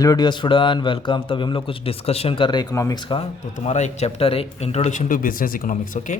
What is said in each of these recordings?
Hello dear student, welcome. तभी हम लोग कुछ डिस्कशन कर रहे हैं इकोनॉमिक्स का। तो तुम्हारा एक चैप्टर है introduction to business economics. Okay,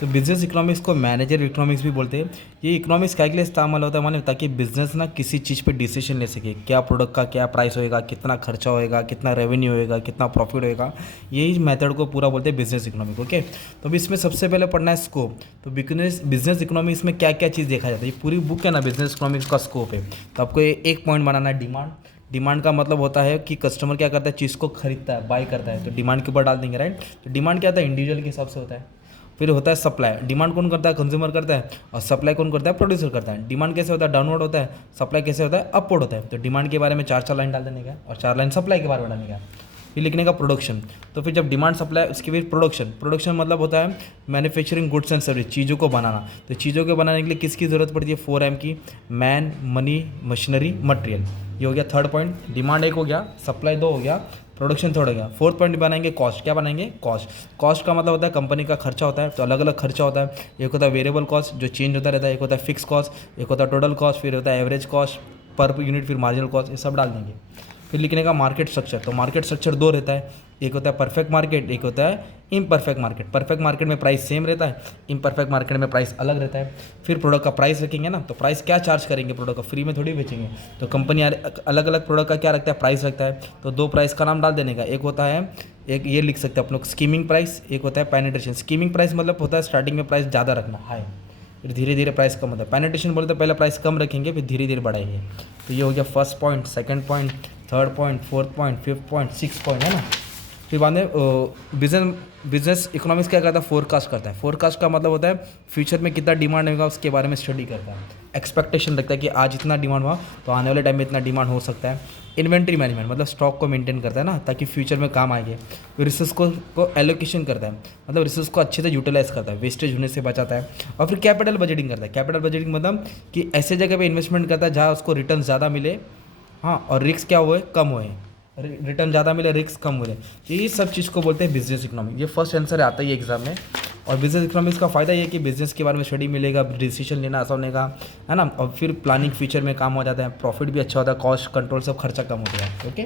तो बिजनेस इकोनॉमिक्स को मैनेजर इकोनॉमिक्स भी बोलते हैं। ये इकोनॉमिक्स क्या के लिए इस्तेमाल होता है माने, ताकि बिजनेस ना किसी चीज़ पे डिसीजन ले सके, क्या प्रोडक्ट का क्या प्राइस होएगा, कितना खर्चा होएगा, कितना रेवेन्यू होएगा, कितना प्रॉफिट होएगा। यही मेथड को पूरा बोलते हैं बिजनेस इकोनॉमिक। ओके, तो अभी इसमें सबसे पहले पढ़ना है स्कोप। तो बिजनेस इकोनॉमिक्स में क्या क्या चीज़ देखा जाता है, ये पूरी बुक है ना बिजनेस इकोनॉमिक्स का स्कोप है। तो आपको एक पॉइंट बनाना है, डिमांड। डिमांड का मतलब होता है कि कस्टमर क्या करता है, चीज़ को खरीदता है, बाय करता है, तो डिमांड के ऊपर डाल देंगे, राइट। तो डिमांड क्या होता है, इंडिविजुअल के हिसाब से होता है। फिर होता है सप्लाई। डिमांड कौन करता है, कंज्यूमर करता है, और सप्लाई कौन करता है, प्रोड्यूसर करता है। डिमांड कैसे होता है, डाउनवर्ड होता है। सप्लाई कैसे होता है, अपवर्ड होता है। तो डिमांड के बारे में चार चार लाइन डाल देने का, और चार लाइन सप्लाई के बारे में डालने का। फिर लिखने का प्रोडक्शन। तो फिर जब डिमांड सप्लाई, उसके फिर प्रोडक्शन। प्रोडक्शन मतलब होता है मैन्युफैक्चरिंग गुड्स एंड सर्विस, चीज़ों को बनाना। तो चीज़ों को बनाने के लिए किसकी ज़रूरत पड़ती है, 4M की, मैन, मनी, मशीनरी, मटेरियल। ये हो गया थर्ड पॉइंट। डिमांड एक हो गया, सप्लाई दो हो गया, प्रोडक्शन थर्ड हो गया। फोर्थ पॉइंट बनाएंगे कॉस्ट। क्या बनाएंगे, कॉस्ट। कॉस्ट का मतलब होता है कंपनी का खर्चा होता है। तो अलग अलग खर्चा होता है। एक होता है वेरिएबल कॉस्ट जो चेंज होता रहता है, एक होता है फिक्स कॉस्ट, एक होता है टोटल कॉस्ट, फिर होता है एवरेज कॉस्ट पर यूनिट, फिर मार्जिनल कॉस्ट। ये सब डाल देंगे। फिर लिखने का मार्केट स्ट्रक्चर। तो मार्केट स्ट्रक्चर दो रहता है, एक होता है परफेक्ट मार्केट, एक होता है इम्परफेक्ट मार्केट। परफेक्ट मार्केट में प्राइस सेम रहता है, इम्परफेक्ट मार्केट में प्राइस अलग रहता है। फिर प्रोडक्ट का प्राइस रखेंगे ना, तो प्राइस क्या चार्ज करेंगे, प्रोडक्ट का फ्री में थोड़ी बेचेंगे। तो कंपनी अलग अलग प्रोडक्ट का क्या रखता है, प्राइस रखता है। तो दो प्राइस का नाम डाल देने का। एक होता है, एक ये लिख सकते हैं आप लोग, स्कीमिंग प्राइस। एक होता है पेनिट्रेशन। स्कीमिंग प्राइस मतलब होता है स्टार्टिंग में प्राइस ज़्यादा रखना, हाई, फिर धीरे धीरे प्राइस कम होता है। पेनिट्रेशन बोलते हैं पहले प्राइस कम रखेंगे, फिर धीरे धीरे बढ़ाएंगे। तो ये हो गया first point, second point, third point, fourth point, fifth point, six point, है ना। फिर बाद में बिजनेस इकोनॉमिक्स क्या करता है, फोरकास्ट करता है। फोरकास्ट का मतलब होता है फ्यूचर में कितना डिमांड होगा उसके बारे में स्टडी करता है। एक्सपेक्टेशन रखता है कि आज इतना डिमांड हुआ तो आने वाले टाइम में इतना डिमांड हो सकता है। इन्वेंट्री मैनेजमेंट मतलब स्टॉक को मेंटेन करता है ना, ताकि फ्यूचर में काम आएंगे। फिर रिसोर्स को एलोकेशन करता है, मतलब रिसोर्स को अच्छे से यूटिलाइज करता है, वेस्टेज होने से बचाता है। और फिर कैपिटल बजटिंग करता है। कैपिटल बजटिंग मतलब कि ऐसे जगह पे इन्वेस्टमेंट करता है जहाँ उसको रिटर्न ज़्यादा मिले, हाँ, और रिस्क क्या हुए, कम हुए। रिटर्न ज़्यादा मिले, रिस्क कम हुए। ये सब चीज़ को बोलते हैं बिजनेस इकोनॉमिक्स। ये फर्स्ट आंसर आता है ये एग्जाम में। और बिजनेस इकोनॉमिक्स का फ़ायदा ये है कि बिजनेस के बारे में स्टडी मिलेगा, डिसीजन लेना आसान होगा, है ना। और फिर प्लानिंग फ्यूचर में काम हो जाता है, प्रॉफिट भी अच्छा होता है, कॉस्ट कंट्रोल सब खर्चा कम हो गया है। ओके,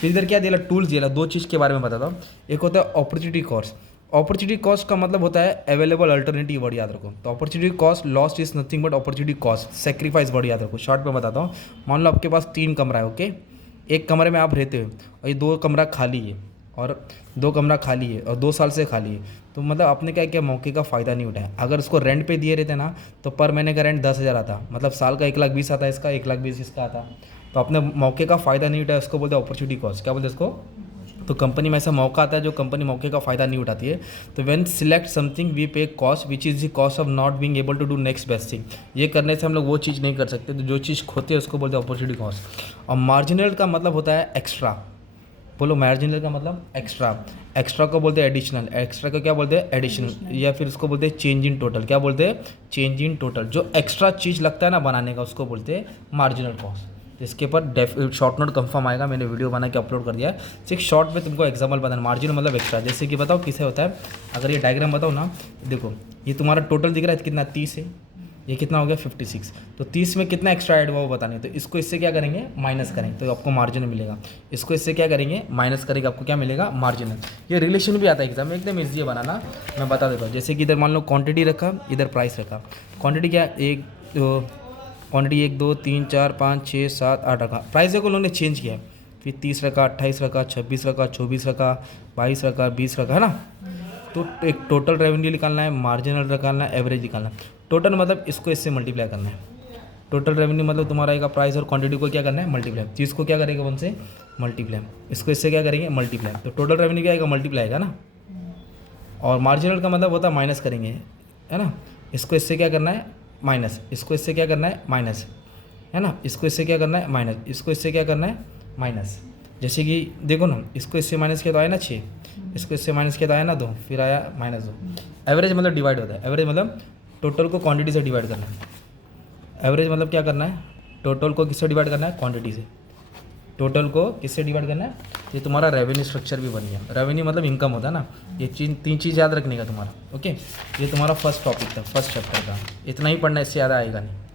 फिर इधर क्या दिया, टूल्स दिया। दो चीज़ के बारे में बताता हूँ। एक होता है अपॉर्चुनिटी कॉस्ट। अपॉर्चुनिटी कॉस्ट का मतलब होता है अवेलेबल अल्टरनेटिव, वर्ड याद रखो। तो opportunity cost, lost is nothing but opportunity cost, sacrifice, word याद रखो। शॉर्ट में बताता हूँ। मान लो आपके पास 3 कमरा है, ओके। एक कमरे में आप रहते हो और ये 2 कमरा खाली है, और 2 कमरा खाली है और 2 साल से खाली है। तो मतलब आपने क्या किया, मौके का फ़ायदा नहीं उठाया। अगर उसको रेंट पे दिए रहते ना, तो पर महीने का रेंट 10,000 आता, मतलब साल का 1,20,000 आता, इसका 1,20,000 इसका आता। तो आपने मौके का फ़ायदा नहीं उठाया, उसको बोलते हैं अपॉर्चुनिटी कॉस्ट। क्या बोलते हैं इसको। तो कंपनी में ऐसा मौका आता है जो कंपनी मौके का फ़ायदा नहीं उठाती है। तो when select something we pay cost which is the cost of not being able to do next best thing. ये करने से हम लोग वो चीज़ नहीं कर सकते, तो जो चीज़ खोते हैं उसको बोलते हैं अपॉर्चुनिटी कॉस्ट। और मार्जिनल का मतलब होता है एक्स्ट्रा। बोलो, मार्जिनल का मतलब एक्स्ट्रा। एक्स्ट्रा को बोलते हैं एडिशनल। एक्स्ट्रा को क्या बोलते हैं, एडिशनल। या फिर उसको बोलते हैं चेंज इन टोटल। क्या बोलते हैं, चेंज इन टोटल। जो एक्स्ट्रा चीज़ लगता है ना बनाने का, उसको बोलते हैं मार्जिनल कॉस्ट। तो इसके ऊपर शॉर्ट नोट कंफर्म आएगा, मैंने वीडियो बना के अपलोड कर दिया है। सिर्फ शॉर्ट में तुमको एग्जाम्पल बताना, मार्जिन मतलब एक्स्ट्रा। जैसे कि बताओ किसे होता है, अगर ये डायग्राम बताओ ना, देखो ये तुम्हारा टोटल दिख रहा है कितना, 30 है, ये कितना हो गया 56। तो 30 में कितना एक्स्ट्रा ऐड हुआ वो बताने। तो इसको इससे क्या करेंगे, माइनस करेंगे, तो आपको मार्जिन मिलेगा। इसको इससे क्या करेंगे, माइनस करेंगे, आपको क्या मिलेगा, मार्जिन। ये रिलेशन भी आता है एग्जाम में, एकदम ईजी है बनाना, मैं बता देता हूँ। जैसे कि इधर मान लो क्वांटिटी रखा, इधर प्राइस रखा। क्वांटिटी क्या, क्वांटिटी 1 2 3 4 5 6 7 8 रखा। प्राइस को लोगों ने चेंज किया, फिर 30 रखा, 28 रखा, 26 रखा, 24 रखा, 22 रखा, 20 रखा, है ना। तो एक टोटल रेवेन्यू निकालना है, मार्जिनल निकालना है, एवरेज निकालना है। टोटल मतलब इसको इससे मल्टीप्लाई करना है। टोटल रेवेन्यू मतलब तुम्हारा आएगा प्राइस और क्वांटिटी को क्या करना है, मल्टीप्लाई। चीज़ को क्या करेगा, उनसे मल्टीप्लाई। इसको इससे क्या करेंगे, मल्टीप्लाई। तो टोटल रेवेन्यू क्या आएगा, मल्टीप्लाई आएगा ना। और मार्जिनल का मतलब होता है माइनस करेंगे, है ना। इसको इससे क्या करना है, माइनस। इसको इससे क्या करना है, माइनस, है ना। इसको इससे क्या करना है, माइनस। इसको इससे क्या करना है, माइनस। जैसे कि देखो ना, इसको इससे माइनस किया तो आया ना 6, इसको इससे माइनस किया तो आया ना 2, फिर आया -2। एवरेज मतलब डिवाइड होता है। एवरेज मतलब टोटल को क्वांटिटी से डिवाइड करना है। एवरेज मतलब क्या करना है, टोटल को किससे डिवाइड करना है, क्वांटिटी से। टोटल को किससे डिवाइड करना है। ये तुम्हारा रेवेन्यू स्ट्रक्चर भी बन गया। रेवेन्यू मतलब इनकम होता है ना। ये 3 चीज़ याद रखने का तुम्हारा। ओके, ये तुम्हारा फर्स्ट टॉपिक था, फर्स्ट चैप्टर का। इतना ही पढ़ना, इससे ज़्यादा आएगा नहीं।